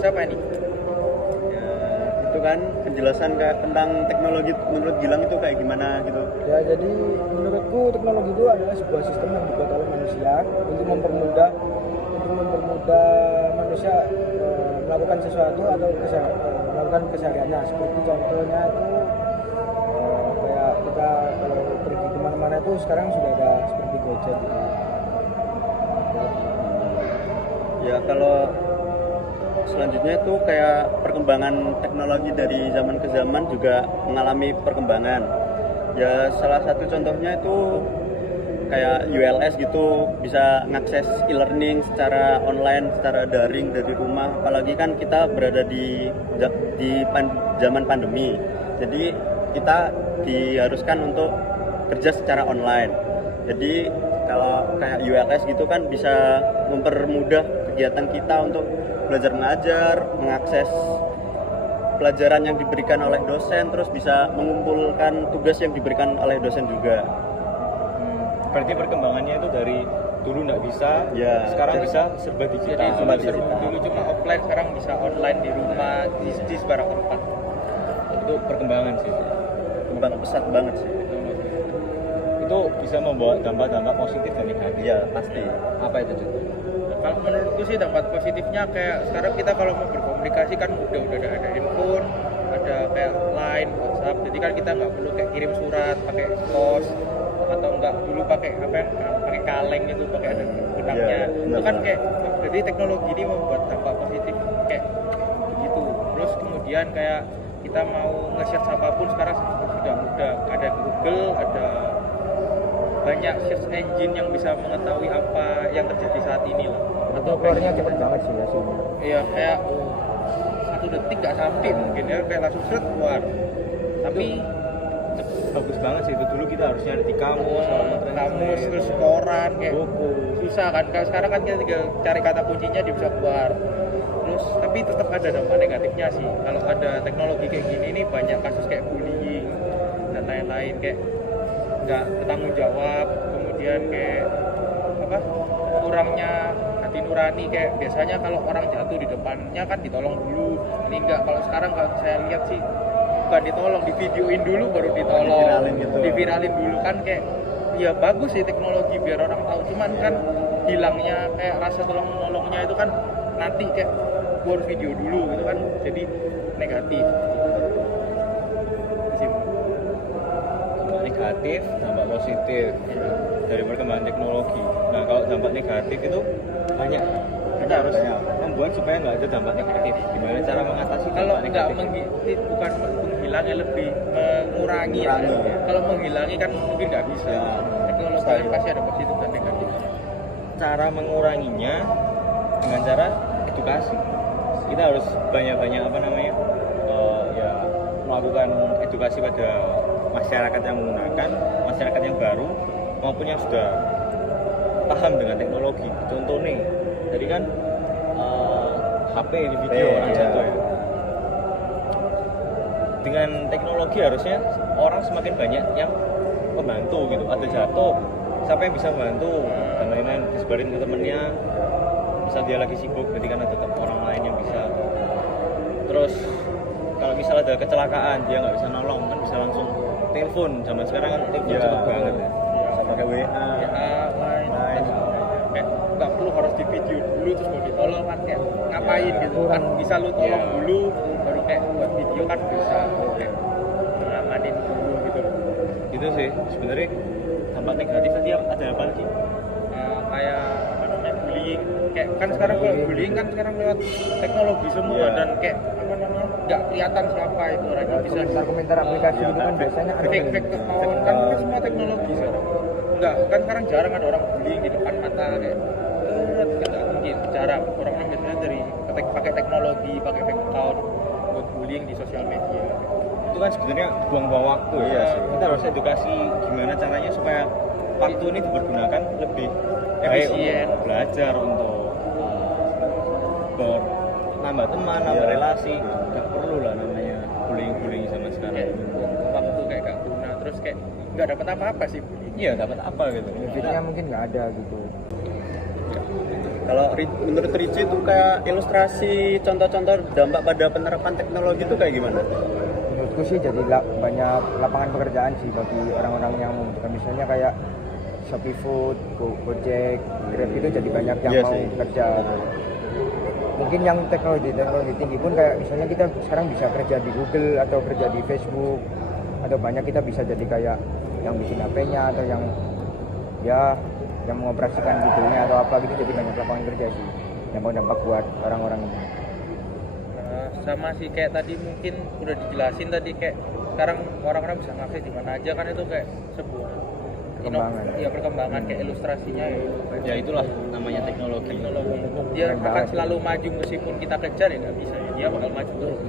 bahas apa ini? Ya, itu kan penjelasan tentang teknologi menurut Gilang itu kayak gimana gitu. Ya, jadi menurutku teknologi itu adalah sebuah sistem yang dibuat oleh manusia untuk mempermudah manusia melakukan sesuatu atau melakukan kesehariannya. Seperti contohnya itu kayak kita kalau pergi kemana-mana itu sekarang sudah ada seperti Gojek gitu. Ya kalau selanjutnya itu kayak perkembangan teknologi dari zaman ke zaman juga mengalami perkembangan. Ya salah satu contohnya itu kayak ULS gitu, bisa ngakses e-learning secara online, secara daring dari rumah. Apalagi kan kita berada di zaman pandemi. Jadi kita diharuskan untuk kerja secara online. Jadi kalau kayak ULS gitu kan bisa mempermudah kegiatan kita untuk belajar mengajar, mengakses pelajaran yang diberikan oleh dosen, terus bisa mengumpulkan tugas yang diberikan oleh dosen juga. Berarti perkembangannya itu dari dulu nggak bisa, ya, sekarang bisa serba digital. Jadi dulu cuma offline, sekarang bisa online di rumah, di sebarang tempat. Itu perkembangan sih. Kembang pesat banget sih. Itu bisa membawa dampak-dampak positif dan negatif. Ya pasti. Apa itu contohnya? Kalau menurutku sih dampak positifnya kayak sekarang kita kalau mau berkomunikasi kan udah ada handphone, ada kayak Line, WhatsApp. Jadi kan kita nggak perlu kayak kirim surat pakai pos atau enggak dulu pakai pakai kaleng gitu, pakai ada benangnya. Itu kan kayak jadi teknologi ini membuat dampak positif kayak begitu. Terus kemudian kayak kita mau nge-search apapun sekarang sudah mudah, ada Google, ada banyak search engine yang bisa mengetahui apa yang terjadi saat ini lah. Atau keluarnya cepet banget sih hasilnya. Iya, kayak 1 detik nggak sampai mungkin ya, kayak langsung seret keluar. Tapi Bagus banget sih itu. Dulu kita harusnya ada di kamus terus koran kayak buku. susah kan. Kalau sekarang kan kita tinggal cari kata kuncinya dia bisa keluar. Terus tapi tetap ada dampak negatifnya sih. Kalau ada teknologi kayak gini ini banyak kasus kayak bullying dan lain-lain, kayak nggak bertanggung jawab, kemudian kayak apa kurangnya hati nurani. Kayak biasanya kalau orang jatuh di depannya kan ditolong dulu, ini enggak. Kalau sekarang kalau saya lihat sih bukan ditolong, divideoin dulu baru ditolong, diviralin dulu kan. Kayak ya bagus sih teknologi biar orang tahu, cuman kan hilangnya kayak rasa tolong menolongnya itu kan nanti kayak buat video dulu gitu kan, jadi negatif. Negatif, dampak positif dari perkembangan teknologi. Nah kalau dampak negatif itu banyak, kita harus membuat supaya nggak ada dampak negatif. Gimana cara mengatasi Kalau dampak nggak negatif? bukan menghilangi, lebih mengurangi ya. Kalau menghilangi kan mungkin nggak bisa. Teknologi kan pasti ada positif dan negatif. Cara menguranginya dengan cara edukasi. Kita harus banyak-banyak ya melakukan edukasi pada masyarakat yang menggunakan, masyarakat yang baru maupun yang sudah paham dengan teknologi. Contoh nih, tadi kan HP di video orang jatuh ya. Dengan teknologi harusnya orang semakin banyak yang membantu gitu. Ada jatuh, siapa yang bisa membantu dan lain-lain, disebarin ke temennya. Misal dia lagi sibuk, berarti kan ada orang lain yang bisa. Terus kalau misalnya ada kecelakaan, dia nggak bisa nolong, kan bisa langsung telepon. Zaman sekarang kan telepon cepet banget ya. Bisa pakai WA, lain. Kayak nggak perlu harus di video dulu terus mau ditolong kan, kayak ngapain gitu kan, bisa lu tolong dulu baru kayak buat video kan bisa kayak ngamanin dulu gitu. Gitu sih sebenarnya. Dampak negatif tadi ada apa lagi? Kayak apa namanya, bullying. Kayak kan sekarang kalau bullying kan sekarang lewat teknologi semua dan kayak apa namanya nggak kelihatan siapa itu orangnya, bisa Komentar aplikasi itu kan biasanya ada fake account kan semua teknologi sekarang. Enggak, kan sekarang jarang ada orang bullying di depan mata kayak nggak mungkin. Jarang orang biasanya dari pakai teknologi, pakai fake account buat bullying di sosial media. Itu kan sebenarnya buang-buang waktu ya. Kita harus edukasi gimana caranya supaya waktu ini dipergunakan lebih baik efisien, untuk belajar, untuk nambah teman, nambah relasi. Nggak perlu lah namanya bullying zaman sekarang. kayak waktu kayak gak guna, terus kayak nggak dapat apa-apa sih bullying. Iya, dapat apa gitu. benefitnya mungkin nggak ada gitu. Kalau menurut Ricci itu kayak ilustrasi contoh-contoh dampak pada penerapan teknologi itu kayak gimana? Menurutku sih jadi banyak lapangan pekerjaan sih bagi orang-orang yang membutuhkan, misalnya kayak Shopee Food, Gojek, Grab itu jadi banyak yang Iya mau sih. kerja. Mungkin yang teknologi tinggi pun kayak misalnya kita sekarang bisa kerja di Google atau kerja di Facebook, atau banyak kita bisa jadi kayak yang bikin HP-nya atau yang ya yang mengoperasikan Google-nya atau apa gitu, jadi banyak lapangan kerja sih yang mau dampak buat orang-orang ini. Sama sih kayak tadi mungkin udah dijelasin tadi, kayak sekarang orang-orang bisa ngakses di mana aja kan, itu kayak sebuah Perkembangan. ya perkembangan kayak ilustrasinya ya. Ya itulah namanya teknologi. Dia akan selalu maju meskipun kita kejar ya nggak bisa ya, dia bakal maju terus.